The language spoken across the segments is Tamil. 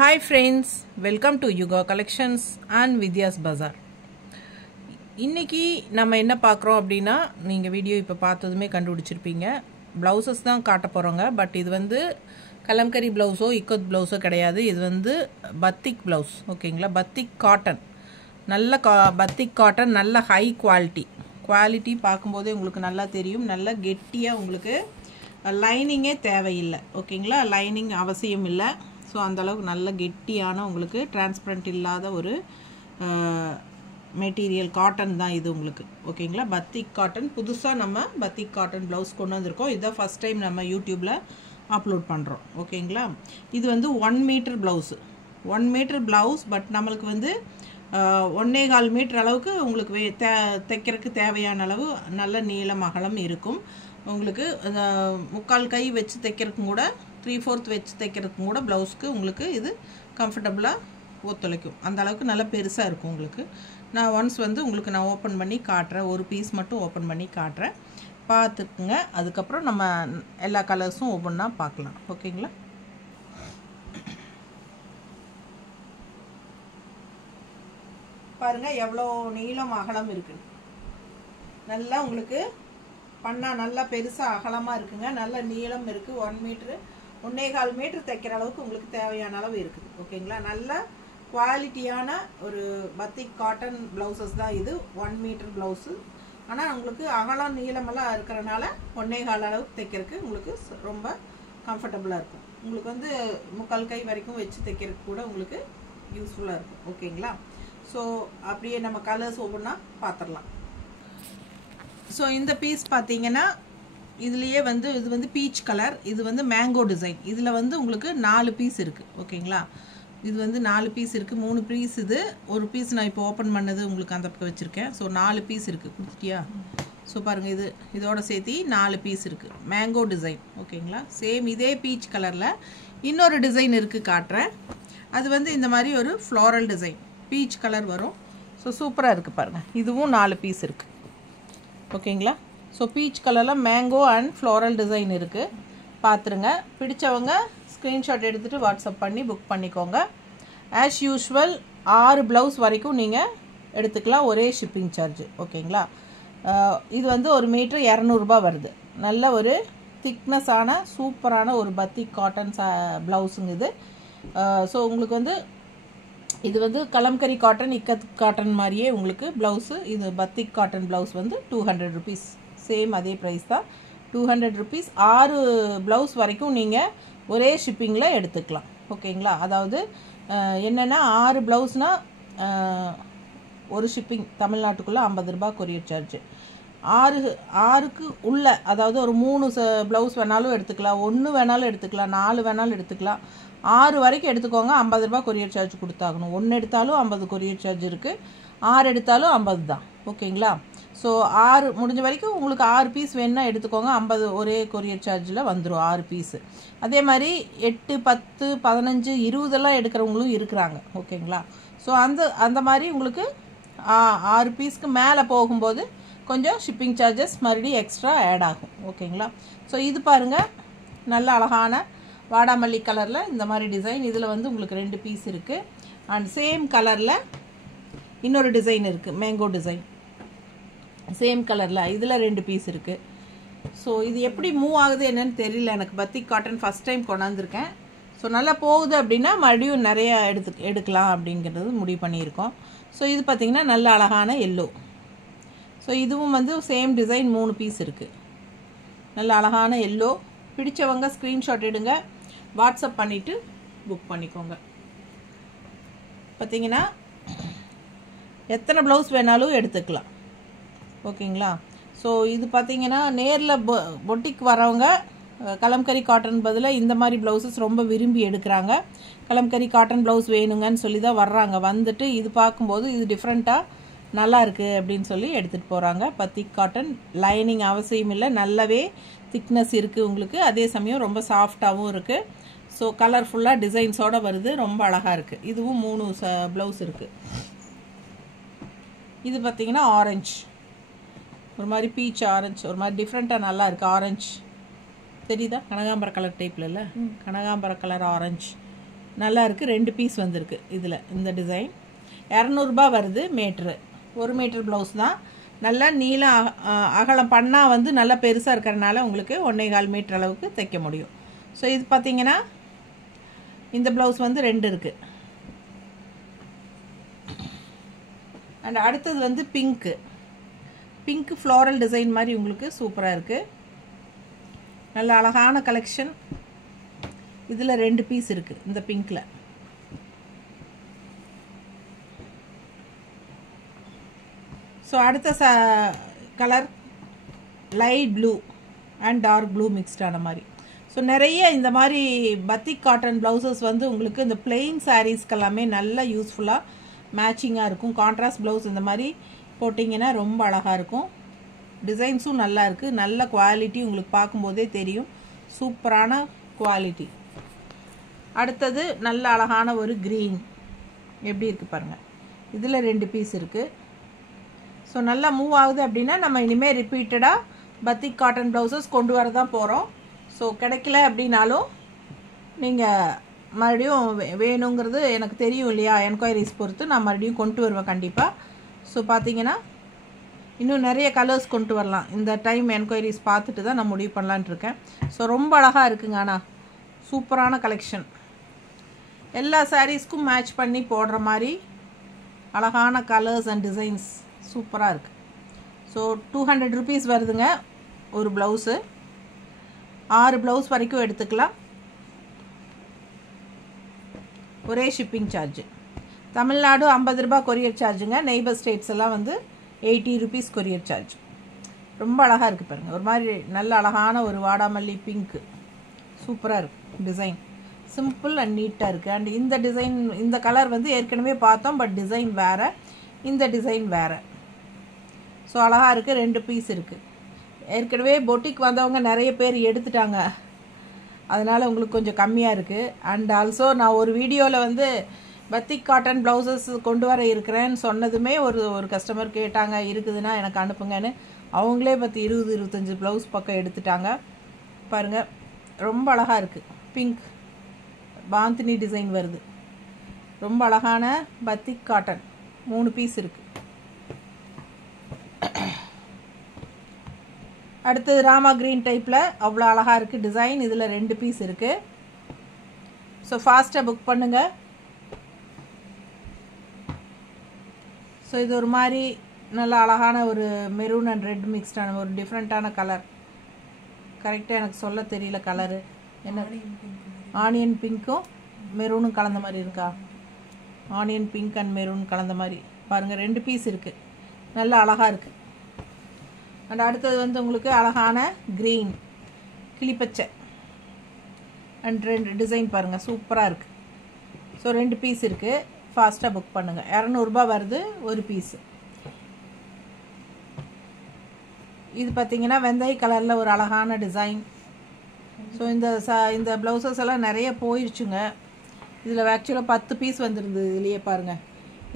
Hi friends, welcome to Yuga Collections and Vidya's Bazaar. இன்னைக்கு நம்ம என்ன பார்க்குறோம் அப்படின்னா நீங்கள் வீடியோ இப்போ பார்த்ததுமே கண்டுபிடிச்சிருப்பீங்க. ப்ளவுசஸ் தான் காட்ட போகிறோங்க. பட் இது வந்து கலம்கரி ப்ளவுஸோ இக்கத் ப்ளவுஸோ கிடையாது. இது வந்து பத்திக் ப்ளவுஸ். ஓகேங்களா? பத்திக் காட்டன், நல்ல பத்திக் காட்டன், நல்ல ஹை குவாலிட்டி பார்க்கும்போதே உங்களுக்கு நல்லா தெரியும். நல்ல கெட்டியாக, உங்களுக்கு லைனிங்கே தேவையில்லை. ஓகேங்களா? லைனிங் அவசியம் இல்லை. ஸோ அந்தளவுக்கு நல்ல கெட்டியான, உங்களுக்கு டிரான்ஸ்பரண்ட் இல்லாத ஒரு மெட்டீரியல் காட்டன் தான் இது உங்களுக்கு. ஓகேங்களா? பத்திக் காட்டன், புதுசாக நம்ம பத்திக் காட்டன் ப்ளவுஸ் கொண்டு வந்திருக்கோம். இதுதான் ஃபஸ்ட் டைம் நம்ம யூடியூப்பில் அப்லோட் பண்ணுறோம். ஓகேங்களா? இது வந்து 1 metre blouse, 1 metre blouse. But நம்மளுக்கு வந்து 1.25 மீட்டர் அளவுக்கு உங்களுக்கு தைக்கிறதுக்கு தேவையான அளவு நல்ல நீளம் அகலம் இருக்கும். உங்களுக்கு 3/4 கை வச்சு தைக்கிறதுக்கும் கூட, 3/4 வச்சு தைக்கிறதுக்கும் கூட ப்ளவுஸ்க்கு உங்களுக்கு இது கம்ஃபர்டபுளாக ஒத்துழைக்கும். அந்த அளவுக்கு நல்லா பெருசாக இருக்கும் உங்களுக்கு. நான் ஒன்ஸ் வந்து உங்களுக்கு நான் ஓப்பன் பண்ணி காட்டுறேன். ஒரு பீஸ் மட்டும் ஓப்பன் பண்ணி காட்டுறேன், பார்த்துக்குங்க. அதுக்கப்புறம் நம்ம எல்லா கலர்ஸும் ஒவ்வொன்றா பார்க்கலாம். ஓகேங்களா? பாருங்கள் எவ்வளோ நீளம் அகலம் இருக்குது. நல்லா உங்களுக்கு பண்ணால் நல்லா பெருசாக அகலமாக இருக்குங்க. நல்ல நீளம் இருக்குது. 1 மீட்ரு, 1.25 மீட்டர் தைக்கிற அளவுக்கு உங்களுக்கு தேவையான அளவு இருக்குது. ஓகேங்களா? நல்ல குவாலிட்டியான ஒரு பத்திக் காட்டன் ப்ளவுசஸ் தான் இது. 1 மீட்டர் ப்ளவுஸு. ஆனால் உங்களுக்கு அகலம் நீளமெல்லாம் இருக்கிறனால 1.25 அளவுக்கு தைக்கிறதுக்கு உங்களுக்கு ரொம்ப கம்ஃபர்டபுளாக இருக்கும். உங்களுக்கு வந்து 3/4 கை வரைக்கும் வச்சு தைக்கிறதுக்கு கூட உங்களுக்கு யூஸ்ஃபுல்லாக இருக்கும். ஓகேங்களா? ஸோ அப்படியே நம்ம கலர்ஸ் ஒவ்வொன்றா பார்த்துடலாம். ஸோ இந்த பீஸ் பார்த்தீங்கன்னா இதுலேயே வந்து இது வந்து பீச் கலர், இது வந்து மேங்கோ டிசைன். இதில் வந்து உங்களுக்கு 4 பீஸ் இருக்குது. ஓகேங்களா? இது வந்து 4 பீஸ் இருக்குது. 3 பீஸ் இது, ஒரு பீஸ் நான் இப்போ ஓப்பன் பண்ணது உங்களுக்கு அந்த பக்கம் வச்சுருக்கேன். ஸோ 4 பீஸ் இருக்குது. கொடுத்துட்டியா? ஸோ பாருங்கள், இதோட சேர்த்து 4 பீஸ் இருக்குது. Mango design. ஓகேங்களா? சேம் இதே பீச் கலரில் இன்னொரு டிசைன் இருக்குது, காட்டுறேன். அது வந்து இந்த மாதிரி ஒரு ஃப்ளாரல் டிசைன், பீச் கலர் வரும். ஸோ சூப்பராக இருக்குது பாருங்கள். இதுவும் 4 பீஸ் இருக்குது. ஓகேங்களா? ஸோ பீச் கலரில் மேங்கோ அண்ட் ஃப்ளோரல் டிசைன் இருக்குது. பார்த்துருங்க. பிடிச்சவங்க ஸ்க்ரீன்ஷாட் எடுத்துகிட்டு வாட்ஸ்அப் பண்ணி புக் பண்ணிக்கோங்க. ஆஸ் யூஷுவல் 6 ப்ளவுஸ் வரைக்கும் நீங்கள் எடுத்துக்கலாம், ஒரே ஷிப்பிங் சார்ஜ். ஓகேங்களா? இது வந்து 1 மீட்ரு 200 ரூபா வருது. நல்ல ஒரு திக்னஸான சூப்பரான ஒரு பத்திக் காட்டன் ப்ளவுஸுங்க இது. ஸோ உங்களுக்கு வந்து இது வந்து கலம்கரி காட்டன், இக்கத் காட்டன் மாதிரியே உங்களுக்கு ப்ளவுஸு. இது பத்திக் காட்டன் ப்ளவுஸ் வந்து 200 ருபீஸ். சேம் அதே ப்ரைஸ் தான், 200 ருபீஸ். 6 ப்ளவுஸ் வரைக்கும் நீங்கள் ஒரே ஷிப்பிங்கில் எடுத்துக்கலாம். ஓகேங்களா? அதாவது என்னென்னா 6 ப்ளவுஸ்னால் ஒரு ஷிப்பிங் தமிழ்நாட்டுக்குள்ளே 50 ரூபா கொரியர் சார்ஜு. 6க்கு உள்ள, அதாவது ஒரு 3 ப்ளவுஸ் வேணாலும் எடுத்துக்கலாம், 1 வேணாலும் எடுத்துக்கலாம், 4 வேணாலும் எடுத்துக்கலாம். 6 வரைக்கும் எடுத்துக்கோங்க, 50 ரூபா கொரியர் சார்ஜ் கொடுத்தாகணும். 1 எடுத்தாலும் 50 கொரியர் சார்ஜ் இருக்குது, 6 எடுத்தாலும் 50 தான். ஓகேங்களா? ஸோ 6 முடிஞ்ச வரைக்கும் உங்களுக்கு 6 பீஸ் வேணுன்னா எடுத்துக்கோங்க, 50 ஒரே கொரியர் சார்ஜில் வந்துடும் 6 பீஸு. அதே மாதிரி 8, 10, 15, 20 எடுக்கிறவங்களும் இருக்கிறாங்க. ஓகேங்களா? ஸோ அந்த மாதிரி உங்களுக்கு 6 பீஸ்க்கு மேலே போகும்போது கொஞ்சம் ஷிப்பிங் சார்ஜஸ் மறுபடியும் எக்ஸ்ட்ரா ஆட் ஆகும். ஓகேங்களா? ஸோ இது பாருங்கள், நல்ல அழகான வாடாமல்லி கலரில் இந்த மாதிரி டிசைன். இதில் வந்து உங்களுக்கு 2 பீஸ் இருக்குது. அண்ட் சேம் கலரில் இன்னொரு டிசைன் இருக்குது, மேங்கோ டிசைன். சேம் கலரில் இதில் 2 பீஸ் இருக்குது. ஸோ இது எப்படி மூவ் ஆகுது என்னன்னு தெரியல எனக்கு. பத்திக் காட்டன் ஃபஸ்ட் டைம் கொண்டாந்துருக்கேன். ஸோ நல்லா போகுது அப்படின்னா மறுபடியும் நிறையா எடுக்கலாம் அப்படிங்கிறது முடிவு பண்ணியிருக்கோம். ஸோ இது பார்த்திங்கன்னா நல்ல அழகான எல்லோ. ஸோ இதுவும் வந்து சேம் டிசைன், 3 பீஸ் இருக்குது. நல்ல அழகான எல்லோ. பிடிச்சவங்க ஸ்க்ரீன்ஷாட் எடுங்க, வாட்ஸ்அப் பண்ணிவிட்டு புக் பண்ணிக்கோங்க. பார்த்திங்கன்னா எத்தனை ப்ளவுஸ் வேணாலும் எடுத்துக்கலாம். ஓகேங்களா? ஸோ இது பார்த்திங்கன்னா நேரில் பொட்டிக் வரவங்க கலம்கரி காட்டன் பதிலாக இந்த மாதிரி ப்ளவுஸஸ் ரொம்ப விரும்பி எடுக்கிறாங்க. கலம்கரி காட்டன் ப்ளவுஸ் வேணுங்கன்னு சொல்லி தான் வர்றாங்க. வந்துட்டு இது பார்க்கும்போது இது டிஃப்ரெண்ட்டாக நல்லா இருக்குது அப்படின்னு சொல்லி எடுத்துகிட்டு போகிறாங்க. பத்திக் காட்டன் லைனிங் அவசியம் இல்லை, நல்லாவே திக்னஸ் இருக்குது உங்களுக்கு. அதே சமயம் ரொம்ப சாஃப்டாகவும் இருக்குது. ஸோ கலர்ஃபுல்லாக டிசைன்ஸோடு வருது, ரொம்ப அழகாக இருக்குது. இதுவும் 3 ப்ளவுஸ் இருக்குது. இது பார்த்திங்கன்னா ஆரஞ்சு, ஒரு மாதிரி பீச் ஆரஞ்சு, ஒரு மாதிரி டிஃப்ரெண்ட்டாக நல்லா இருக்குது. ஆரஞ்சு தெரியுதா? கனகாம்பர கலர் டைப்பில் இல்லை, கனகாம்பர கலர் ஆரஞ்சு. நல்லா இருக்குது. 2 பீஸ் வந்திருக்கு இதில். இந்த டிசைன் 200 ரூபாய் வருது மீட்ரு. 1 மீட்டர் ப்ளவுஸ் தான். நல்லா நீளம் அகலம் பண்ணால் வந்து நல்லா பெருசாக இருக்கிறனால உங்களுக்கு 1.25 மீட்டர் அளவுக்கு தைக்க முடியும். ஸோ இது பார்த்திங்கன்னா இந்த ப்ளவுஸ் வந்து 2 இருக்குது. அண்ட் அடுத்தது வந்து பிங்க்கு ஃப்ளோரல் டிசைன் மாதிரி உங்களுக்கு சூப்பராக இருக்குது. நல்ல அழகான கலெக்ஷன். இதில் 2 பீஸ் இருக்குது இந்த பிங்க்கில். ஸோ அடுத்த colour light blue and dark blue மிக்ஸ்டான மாதிரி. ஸோ நிறைய இந்த மாதிரி பத்திக் காட்டன் ப்ளவுசஸ் வந்து உங்களுக்கு இந்த பிளெயின் சாரீஸ்க்கு எல்லாமே நல்லா யூஸ்ஃபுல்லாக மேட்சிங்காக இருக்கும். கான்ட்ராஸ்ட் ப்ளவுஸ் இந்த மாதிரி போட்டிங்கன்னா ரொம்ப அழகாக இருக்கும். டிசைன்ஸும் நல்லா இருக்குது. நல்ல குவாலிட்டி உங்களுக்கு பார்க்கும்போதே தெரியும். சூப்பரான குவாலிட்டி. அடுத்தது நல்ல அழகான ஒரு க்ரீன் எப்படி இருக்குது பாருங்கள். இதில் 2 பீஸ் இருக்குது. ஸோ நல்லா மூவ் ஆகுது அப்படின்னா நம்ம இனிமேல் ரிப்பீட்டடாக பத்திக் காட்டன் ப்ளவுசஸ் கொண்டு வர தான் போகிறோம். ஸோ கிடைக்கல அப்படின்னாலும் நீங்கள் மறுபடியும் வேணுங்கிறது எனக்கு தெரியும் இல்லையா, என்கொயரிஸ் பொறுத்து நான் மறுபடியும் கொண்டு வருவேன் கண்டிப்பாக. ஸோ பார்த்தீங்கன்னா இன்னும் நிறைய கலர்ஸ் கொண்டு வரலாம். இந்த டைம் என்கொயரிஸ் பார்த்துட்டு தான் நான் முடிவு பண்ணலான்ட்டு இருக்கேன். ஸோ ரொம்ப அழகாக இருக்குங்க. ஆனால் சூப்பரான கலெக்ஷன். எல்லா சாரீஸ்க்கும் மேட்ச் பண்ணி போடுற மாதிரி அழகான கலர்ஸ் அண்ட் டிசைன்ஸ் சூப்பராக இருக்குது. ஸோ 200 ருபீஸ் வருதுங்க ஒரு ப்ளவுஸு. 6 ப்ளவுஸ் வரைக்கும் எடுத்துக்கலாம். ஒரே ஷிப்பிங் சார்ஜு. தமிழ்நாடு 50 ரூபாய் கொரியர் சார்ஜுங்க. நெய்பர் ஸ்டேட்ஸ் எல்லாம் வந்து 80 ருபீஸ் கொரியர் சார்ஜ். ரொம்ப அழகாக இருக்குது பாருங்கள். ஒரு மாதிரி நல்ல அழகான ஒரு வாடாமல்லி பிங்க்கு சூப்பராக இருக்குது. டிசைன் சிம்பிள் அண்ட் நீட்டாக இருக்குது. அண்ட் இந்த டிசைன் இந்த கலர் வந்து ஏற்கனவே பார்த்தோம், பட் டிசைன் வேறு, இந்த டிசைன் வேறு. ஸோ அழகாக இருக்குது. 2 பீஸ் இருக்குது. ஏற்கனவே பொட்டிக் வந்தவங்க நிறைய பேர் எடுத்துட்டாங்க, அதனால் உங்களுக்கு கொஞ்சம் கம்மியாக இருக்குது. அண்ட் ஆல்சோ நான் ஒரு வீடியோவில் வந்து பத்திக் காட்டன் ப்ளவுசஸ் கொண்டு வர இருக்கிறேன்னு சொன்னதுமே ஒரு கஸ்டமர் கேட்டாங்க, இருக்குதுன்னா எனக்கு அனுப்புங்கன்னு. அவங்களே 20-25 ப்ளவுஸ் பக்கம் எடுத்துட்டாங்க. பாருங்கள் ரொம்ப அழகாக இருக்குது. பிங்க் பாந்தினி டிசைன் வருது. ரொம்ப அழகான பத்திக் காட்டன் 3 பீஸ் இருக்குது. அடுத்தது ராமா க்ரீன் டைப்பில் அவ்வளோ அழகாக இருக்குது டிசைன். இதில் 2 பீஸ் இருக்குது. ஸோ ஃபாஸ்ட்டாக புக் பண்ணுங்கள். ஸோ இது ஒரு மாதிரி நல்ல அழகான ஒரு மெரூன் அண்ட் ரெட் மிக்ஸ்டான ஒரு டிஃப்ரெண்ட்டான கலர். கரெக்டாக எனக்கு சொல்ல தெரியல கலரு என்ன. ஆனியன் பிங்க்கும் மெரூனும் கலந்த மாதிரி இருக்கா? ஆனியன் பிங்க் அண்ட் மெரூன் கலந்த மாதிரி பாருங்கள். 2 பீஸ் இருக்குது. நல்ல அழகாக இருக்குது. அண்ட் அடுத்தது வந்து உங்களுக்கு அழகான க்ரீன் கிளிப்பச்சை அண்ட் 2 டிசைன் பாருங்கள் சூப்பராக இருக்குது. ஸோ 2 பீஸ் இருக்குது. ஃபாஸ்ட்டாக புக் பண்ணுங்கள். 200 ரூபாய் வருது ஒரு பீஸு. இது பார்த்திங்கன்னா வெந்தய கலரில் ஒரு அழகான டிசைன். ஸோ இந்த ப்ளவுசஸ் எல்லாம் நிறைய போயிடுச்சுங்க. இதில் ஆக்சுவலாக 10 பீஸ் வந்துருந்தது. இதுலேயே பாருங்கள்,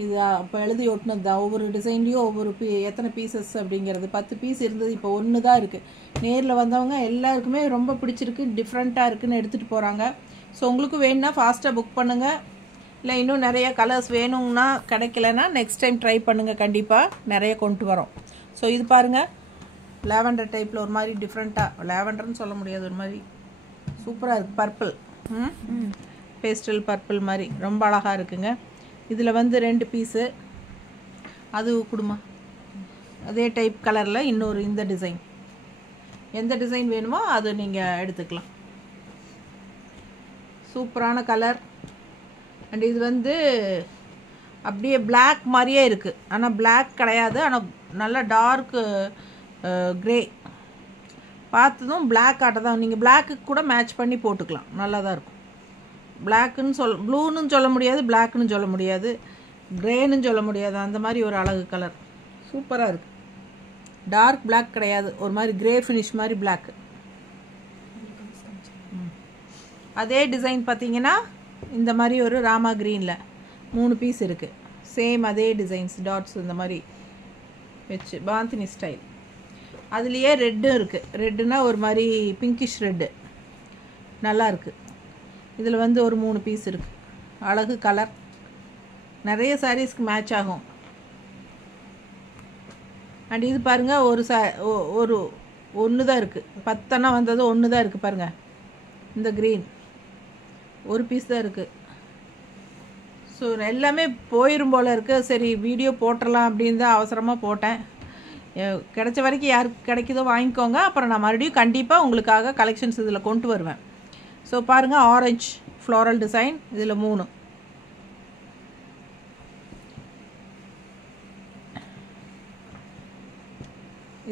இது அப்போ எழுதி ஒட்டினது தான். ஒவ்வொரு டிசைன்லேயும் ஒவ்வொரு எத்தனை பீசஸ் அப்படிங்கிறது 10 பீஸ் இருந்தது. இப்போ 1 தான் இருக்குது. நேரில் வந்தவங்க எல்லாருக்குமே ரொம்ப பிடிச்சிருக்கு, டிஃப்ரெண்ட்டாக இருக்குதுன்னு எடுத்துகிட்டு போகிறாங்க. ஸோ உங்களுக்கு வேணும்னா ஃபாஸ்ட்டாக புக் பண்ணுங்கள். இல்லை இன்னும் நிறைய கலர்ஸ் வேணும்னா கிடைக்கலன்னா நெக்ஸ்ட் டைம் ட்ரை பண்ணுங்கள். கண்டிப்பாக நிறைய கொண்டு வரோம். ஸோ இது பாருங்கள் லாவெண்டர் டைப்பில் ஒரு மாதிரி டிஃப்ரெண்ட்டாக, லாவெண்டர்னு சொல்ல முடியாது, ஒரு மாதிரி சூப்பராக இருக்குது. பர்பிள் பேஸ்டல் பர்பிள் மாதிரி ரொம்ப அழகாக இருக்குங்க. இதில் வந்து 2 பீஸு. அது கொடுமா அதே டைப் கலரில் இன்னொரு இந்த டிசைன். எந்த டிசைன் வேணுமோ அது நீங்கள் எடுத்துக்கலாம். சூப்பரான கலர். அண்ட் இது வந்து அப்படியே பிளாக் மாதிரியே இருக்குது, ஆனால் பிளாக் கிடையாது. ஆனால் நல்லா டார்க்கு க்ரே பார்த்ததும் பிளாக் ஆட்ட தான். நீங்கள் பிளாக்குக்கு கூட மேட்ச் பண்ணி போட்டுக்கலாம், நல்லா தான் இருக்கும். பிளாக்குன்னு ப்ளூன்னு சொல்ல முடியாது, பிளாக்குன்னு சொல்ல முடியாது, க்ரேன்னு சொல்ல முடியாது. அந்த மாதிரி ஒரு அழகு கலர் சூப்பராக இருக்குது. டார்க் பிளாக் கிடையாது, ஒரு மாதிரி க்ரே ஃபினிஷ் மாதிரி பிளாக்கு. அதே டிசைன் பார்த்தீங்கன்னா இந்த மாதிரி ஒரு ராமா க்ரீனில் 3 பீஸ் இருக்குது. சேம் அதே டிசைன்ஸ் டாட்ஸ் இந்த மாதிரி வச்சு பாந்தினி ஸ்டைல். அதுலேயே ரெட்டும் இருக்குது. ரெட்டுனா ஒரு மாதிரி பிங்கிஷ் ரெட்டு நல்லா இருக்குது. இதில் வந்து ஒரு 3 பீஸ் இருக்குது. அழகு கலர், நிறைய சாரீஸ்க்கு மேட்ச் ஆகும். அண்ட் இது பாருங்கள், ஒரு ஒன்று தான் இருக்குது, 10 வந்தது ஒன்று தான் இருக்குது பாருங்கள். இந்த க்ரீன் ஒரு பீஸ் தான் இருக்குது. ஸோ எல்லாமே போயிடும் போல் இருக்குது. சரி வீடியோ போட்டுடலாம் அப்படின்னு தான் அவசரமாக போட்டேன். கிடைச்ச வரைக்கும் யாருக்கு கிடைக்குதோ வாங்கிக்கோங்க. அப்புறம் நான் மறுபடியும் கண்டிப்பாக உங்களுக்காக கலெக்ஷன்ஸ் இதில் கொண்டு வருவேன். ஸோ பாருங்கள், ஆரஞ்சு ஃப்ளோரல் டிசைன், இதில் 3.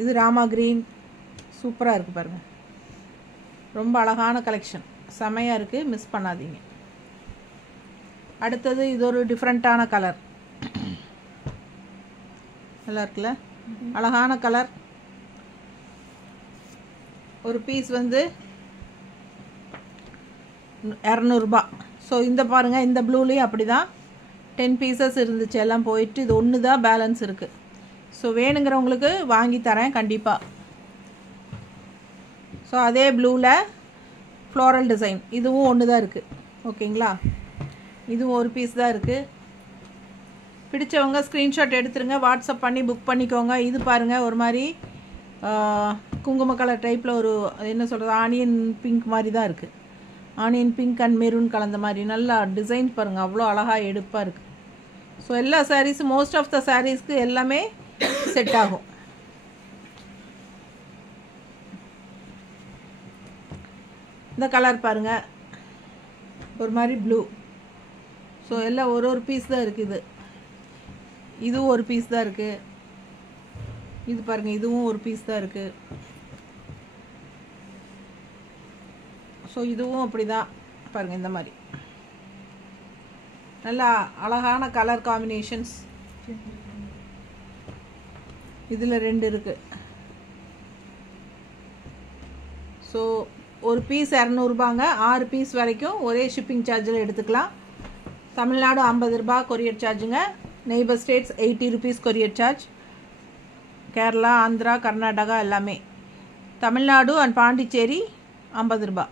இது ராமா க்ரீன், சூப்பராக இருக்குது பாருங்கள். ரொம்ப அழகான கலெக்ஷன், செமையாக இருக்குது, மிஸ் பண்ணாதீங்க. அடுத்தது இது ஒரு டிஃப்ரெண்ட்டான கலர், நல்லா இருக்குல்ல, அழகான கலர். ஒரு பீஸ் வந்து 200 ரூபா. ஸோ இந்த பாருங்கள், இந்த ப்ளூலேயும் அப்படி தான் 10 பீசஸ் இருந்துச்சு, எல்லாம் போயிட்டு இது ஒன்று தான் பேலன்ஸ் இருக்குது. ஸோ வேணுங்கிறவங்களுக்கு வாங்கி தரேன் கண்டிப்பாக. ஸோ அதே ப்ளூவில் ஃப்ளோரல் டிசைன், இதுவும் ஒன்று தான் இருக்குது. ஓகேங்களா, இதுவும் ஒரு பீஸ் தான் இருக்குது. பிடிச்சவங்க ஸ்க்ரீன்ஷாட் எடுத்துருங்க, வாட்ஸ்அப் பண்ணி புக் பண்ணிக்கோங்க. இது பாருங்கள், ஒரு மாதிரி குங்கும கலர் டைப்பில் ஒரு என்ன சொல்கிறது, ஆனியன் பிங்க் மாதிரி தான் இருக்குது. ஆனியன் பிங்க் அண்ட் மெரூன் கலந்த மாதிரி நல்லா டிசைன் பாருங்கள், அவ்வளோ அழகாக எடுப்பாக இருக்குது. ஸோ எல்லா சாரீஸும், மோஸ்ட் ஆஃப் த சாரீஸ்க்கு எல்லாமே செட் ஆகும். இந்த கலர் பாருங்கள், ஒரு மாதிரி ப்ளூ. ஸோ எல்லாம் ஒரு பீஸ் தான் இருக்குது. இதுவும் ஒரு பீஸ் தான் இருக்குது. இது பாருங்கள், இதுவும் ஒரு பீஸ் தான் இருக்குது. ஸோ இதுவும் அப்படி தான் பாருங்கள், இந்த மாதிரி நல்லா அழகான கலர் காம்பினேஷன்ஸ். இதில் 2 இருக்குது. ஸோ ஒரு பீஸ் 200 ரூபாங்க. 6 பீஸ் வரைக்கும் ஒரே ஷிப்பிங் சார்ஜில் எடுத்துக்கலாம். தமிழ்நாடு 50 ரூபா கொரியர் சார்ஜுங்க. Neighbour states 80 rupees courier charge. Kerala, Andhra, Karnataka எல்லாமே. தமிழ்நாடு அண்ட் பாண்டிச்சேரி 50 ரூபா.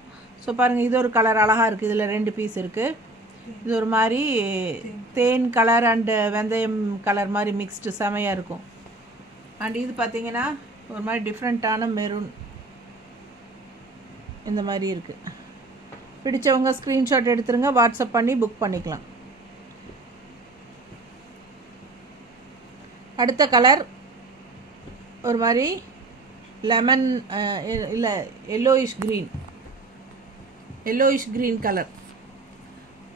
ஸோ பாருங்கள், இது ஒரு கலர் அழகாக இருக்குது. இதில் 2 பீஸ் இருக்குது. இது ஒரு மாதிரி தேன் கலர் அண்டு வெந்தயம் கலர் மாதிரி மிக்ஸ்டு, செமையாக இருக்கும். அண்ட் இது பார்த்திங்கன்னா ஒரு மாதிரி டிஃப்ரெண்ட்டான மெரூன், இந்த மாதிரி இருக்குது. பிடிச்சவங்க ஸ்க்ரீன்ஷாட் எடுத்துருங்க, வாட்ஸ்அப் பண்ணி புக் பண்ணிக்கலாம். அடுத்த கலர் ஒரு மாதிரி லெமன் இல்லை எல்லோயிஷ் க்ரீன் கலர்,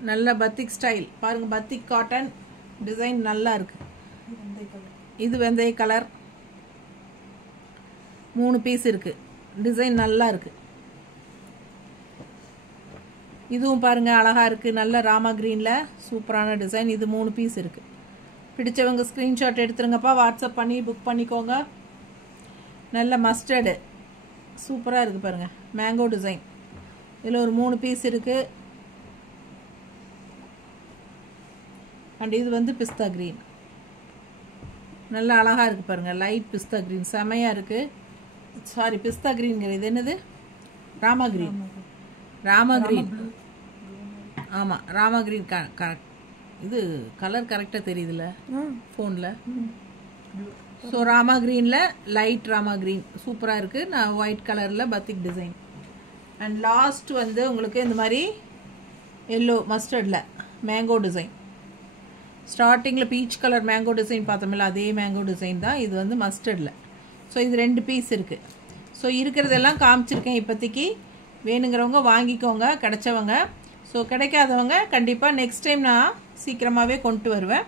நல்ல பத்திக் ஸ்டைல் பாருங்கள். பத்திக் காட்டன் டிசைன் நல்லா இருக்குது. இது வெந்தய கலர், 3 பீஸ் இருக்குது. டிசைன் நல்லா இருக்குது. இதுவும் பாருங்கள், அழகாக இருக்குது. நல்ல ராமா க்ரீனில் சூப்பரான டிசைன். இது 3 பீஸ் இருக்குது. பிடிச்சவங்க ஸ்க்ரீன்ஷாட் எடுத்துருங்கப்பா, வாட்ஸ்அப் பண்ணி புக் பண்ணிக்கோங்க. நல்ல மஸ்டர்டு சூப்பராக இருக்குது பாருங்கள், மேங்கோ டிசைன். இதில் ஒரு 3 பீஸ் இருக்குது. அண்ட் இது வந்து பிஸ்தா க்ரீன், நல்லா அழகாக இருக்குது பாருங்கள். லைட் பிஸ்தா க்ரீன் செமையாக இருக்குது. சாரி, பிஸ்தா க்ரீன்ங்கிற இது என்னது, ராமா க்ரீன். ஆமாம், ராமா க்ரீன். கரெக்ட். இது கலர் கரெக்டாக தெரியுதுல்ல ஃபோனில். ஸோ ராமா க்ரீனில் லைட் ராமா க்ரீன் சூப்பராக இருக்குது. நான் ஒயிட் கலரில் பத்திக் டிசைன். அண்ட் லாஸ்ட் வந்து உங்களுக்கு இந்த மாதிரி எல்லோ மஸ்டர்டில் மேங்கோ டிசைன். ஸ்டார்டிங்கில் பீச் கலர் மேங்கோ டிசைன் பார்த்தோம்ல, அதே மேங்கோ டிசைன் தான் இது வந்து மஸ்டர்டில். ஸோ இது 2 பீஸ் இருக்குது. ஸோ இருக்கிறதெல்லாம் காமிச்சிருக்கேன் இப்போதைக்கு. வேணுங்கிறவங்க வாங்கிக்கோங்க கிடைச்சவங்க. ஸோ கிடைக்காதவங்க கண்டிப்பாக நெக்ஸ்ட் டைம் நான் சீக்கிரமாகவே கொண்டு வருவேன்.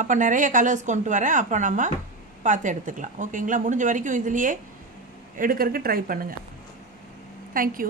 அப்போ நிறைய கலர்ஸ் கொண்டு வரேன், அப்போ நம்ம பார்த்து எடுத்துக்கலாம். ஓகேங்களா, முடிஞ்ச வரைக்கும் இதுலேயே எடுக்கிறதுக்கு ட்ரை பண்ணுங்கள். தேங்க்யூ.